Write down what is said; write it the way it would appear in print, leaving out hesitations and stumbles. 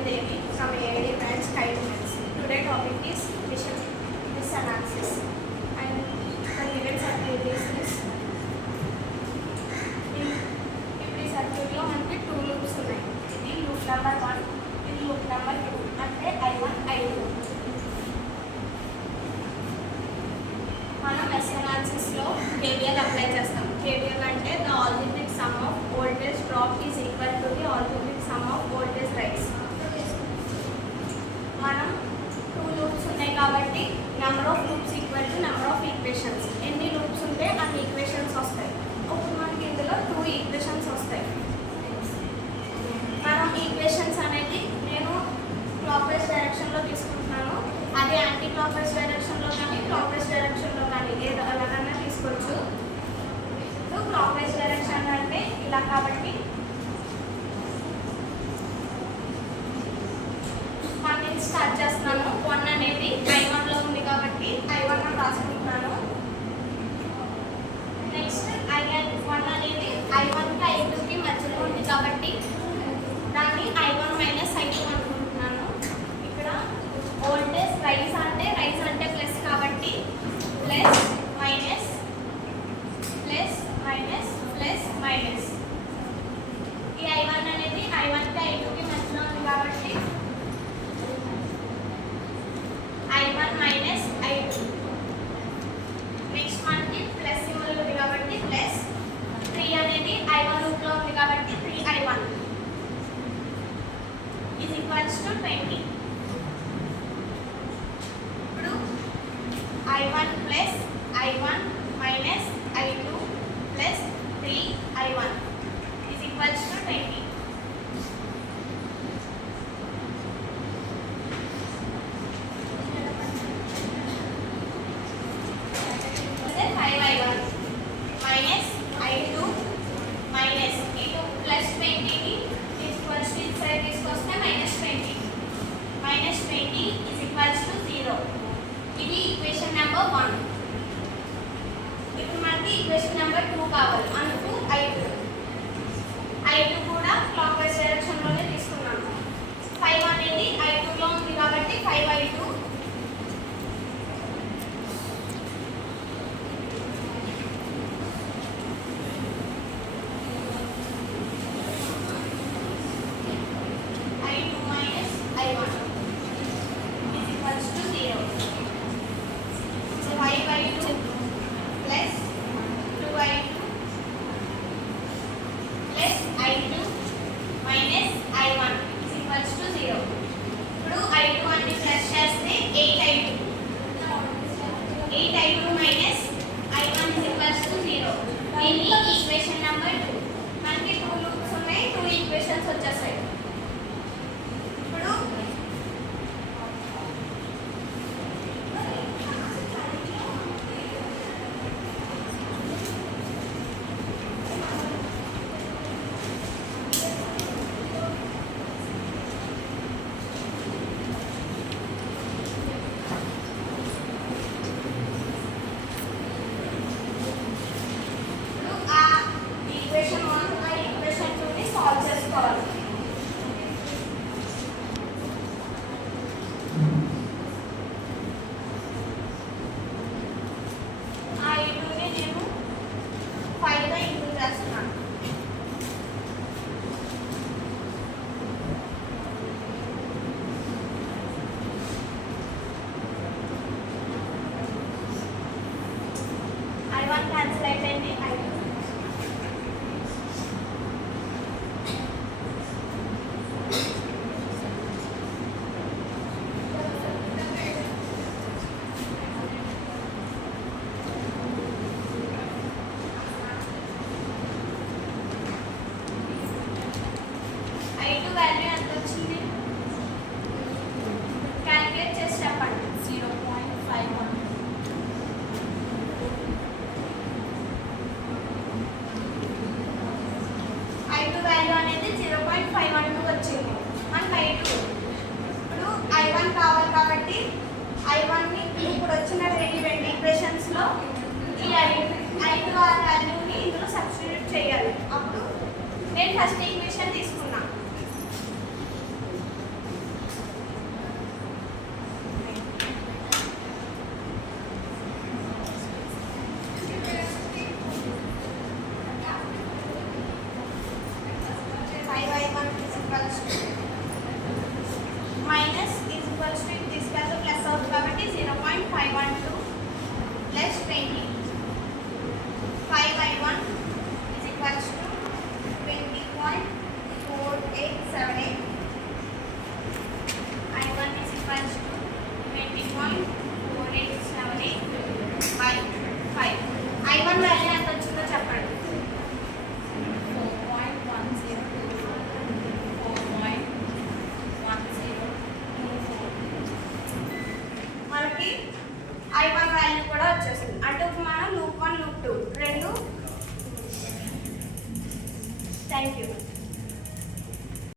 am Devi from AID branch Kindness. Today topic is this analysis and the given circuit is ఇప్పుడు ఈ సర్క్యూట్లో మనకి 2 loops ఉన్నాయి. ఇది లూప్ నెంబర్ 1, ఇది లూప్ నెంబర్ 2 అంటే I1 I2. మనం మెష్ అనాలిసిస్లో KVL అప్లై చేస్తాం. KVL అంటే the algebraic sum of voltage drop is equal to the algebraic sum of voltage rise. మనం 2 లూప్స్ ఉన్నాయి కాబట్టి number of loops equal to number of equations. ఎన్ని loops ఉంటే అన్ని ఈక్వేషన్స్ వస్తాయి. ఇప్పుడు మనకి ఇందులో 2 ఈక్వేషన్స్ వస్తాయి. మనం ఈక్వేషన్స్ అనేది నేను క్లాక్ వైజ్ డైరెక్షన్లో తీసుకుంటున్నాను. అది యాంటీ క్లాక్ వైజ్ డైరెక్షన్లో కానీ క్లాక్ వైజ్ డైరెక్షన్లో కానీ ఏదో అలాగైనా తీసుకోవచ్చు. ఇప్పుడు క్లాక్ వైజ్ డైరెక్షన్ అంటే ఇలా కాబట్టి నేను స్టార్ట్ చేస్తున్నాను. 1 అనేది I1లో ఉంది కాబట్టి I1 అని రాసుకుంటున్నాను. నెక్స్ట్ I1 అనేది I1కి I2కి మధ్యలో ఉంది కాబట్టి దాన్ని I1 మైనస్ I2 అనుకుంటున్నాను. ఇక్కడ వోల్టేజ్ రైజ్ అంటే ప్లస్ కాబట్టి plus minus plus minus plus minus. ఈ I1 అనేది I1కి I2కి మధ్యలో ఉంది కాబట్టి I1 మైనస్ I2. నెక్స్ట్ మనకి ప్లస్ సింబల్ ఉంది కాబట్టి ప్లస్ 3 అనేది I1 లూప్లో ఉంది కాబట్టి 3I1 ఈజ్ ఈక్వల్స్ టు 20. ఇప్పుడు I1 plus I1 minus I2 plus 3I1 is equals to 20. ఇది ఈక్వేషన్ నెంబర్ 1. ఇప్పుడు మనకి ఈక్వేషన్ నెంబర్ 2 కావాలి. అందుకు I2 కూడా క్లాక్ వైజ్ డైరెక్షన్లోనే తీసుకున్నాను. 5 అనేది I2లో ఉంది కాబట్టి 5I2 ఈక్వేషన్ నెంబర్ 2. మనకి 2 లూప్స్ ఉన్నాయి, 2 ఈక్వేషన్స్ వచ్చేసాయి. ఇప్పుడు ఈక్వేషన్ 1 ఆ ఈక్వేషన్ 2ని సాల్వ్ చేసుకోవాలి. ఆ I2ని నేను 5గా ఇంక్లూడ్ చేస్తున్నాను. I1 క్యాన్సిల్ అయిపోయింది. I2 వాల్యూ ఎంత వచ్చింది క్యాలిక్యులేట్ చేసి చెప్పండి. 0.51. I2 వాల్యూ అనేది 0.512 వచ్చింది మనకి I2. ఇప్పుడు I1 కావాలి కాబట్టి I1ని ఇప్పుడు వచ్చిన రెండు ఈక్వేషన్స్లో ఈ I2 వాల్యూని ఇందులో సబ్స్టిట్యూట్ చేయాలి. అప్పుడు నేను ఫస్ట్ ఈక్వేషన్ తీసుకున్నా. Equals to minus is equals to తీసుకెళ్తే ప్లస్ అవుతుంది కాబట్టి 0.512 ప్లస్ 20 5/1 ఈజ్ ఈక్వల్స్ టు 20.5